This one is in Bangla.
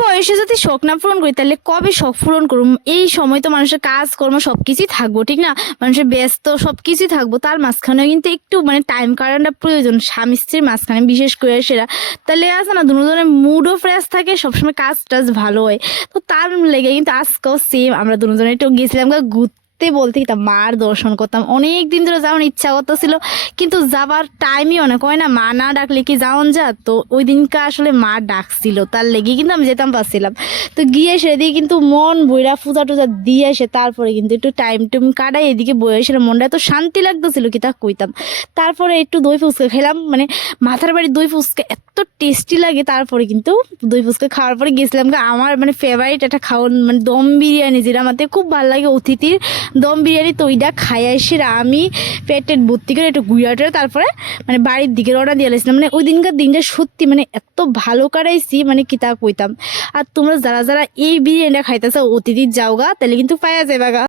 বয়সে যদি শখ না পূরণ করি তাহলে কবে শখ পূরণ করুম? এই সময় তো মানুষের কাজ কর্ম সবকিছুই থাকবো, ঠিক না? মানুষের ব্যস্ত সবকিছুই থাকবো, তার মাঝখানে কিন্তু একটু টাইম কাটানোটা প্রয়োজন, স্বামী স্ত্রীর মাঝখানে বিশেষ করে সেটা। তাহলে আছে না দুজনের মুডও ফ্রেশ থাকে, সবসময় কাজ টাজ ভালো হয়। তো তার লেগে কিন্তু আজকেও সেম আমরা দুজনে একটু গেছিলাম বলতে কি তা মার দর্শন করতাম, অনেক দিন ধরে যাওয়ার ইচ্ছা করতেছিল, কিন্তু যাবার টাইমই অনেক হয় না, মা না ডাকলে কি যাওন যা। তো ওই দিনকে আসলে মা ডাকছিল, তার লেগে কিন্তু আমি যেতাম পারছিলাম। তো গিয়ে সেদিকে কিন্তু মন বইরা পূজা টুজা দিয়ে এসে তারপরে কিন্তু একটু টাইম টুম কাটাই এদিকে বয়সের মনটা এত শান্তি লাগতেছিল কি তা কইতাম। তারপরে একটু দই ফুচকা খেলাম, মাথার বাড়ির দই ফুচকা এত টেস্টি লাগে। তারপরে কিন্তু দই ফুচকা খাওয়ার পরে গেছিলাম আমার ফেভারিট একটা খাওয়ার দম বিরিয়ানি, যেটা আমাদের খুব ভালো লাগে, অতিথির দম বিরিয়ানি। তো ওইটা খাই এসে আমি পেটের ভর্তি করে একটু ঘুরাটে তারপরে বাড়ির দিকে রওনা দিয়ে এসেছিলাম। ওই দিনকার দিনটা সত্যি এত ভালো কাটাইছি কি তা কইতাম। আর তোমরা যারা যারা এই বিরিয়ানিটা খাইতেছো অতিথির যাওগা, তাহলে কিন্তু পাওয়া যাবে গা।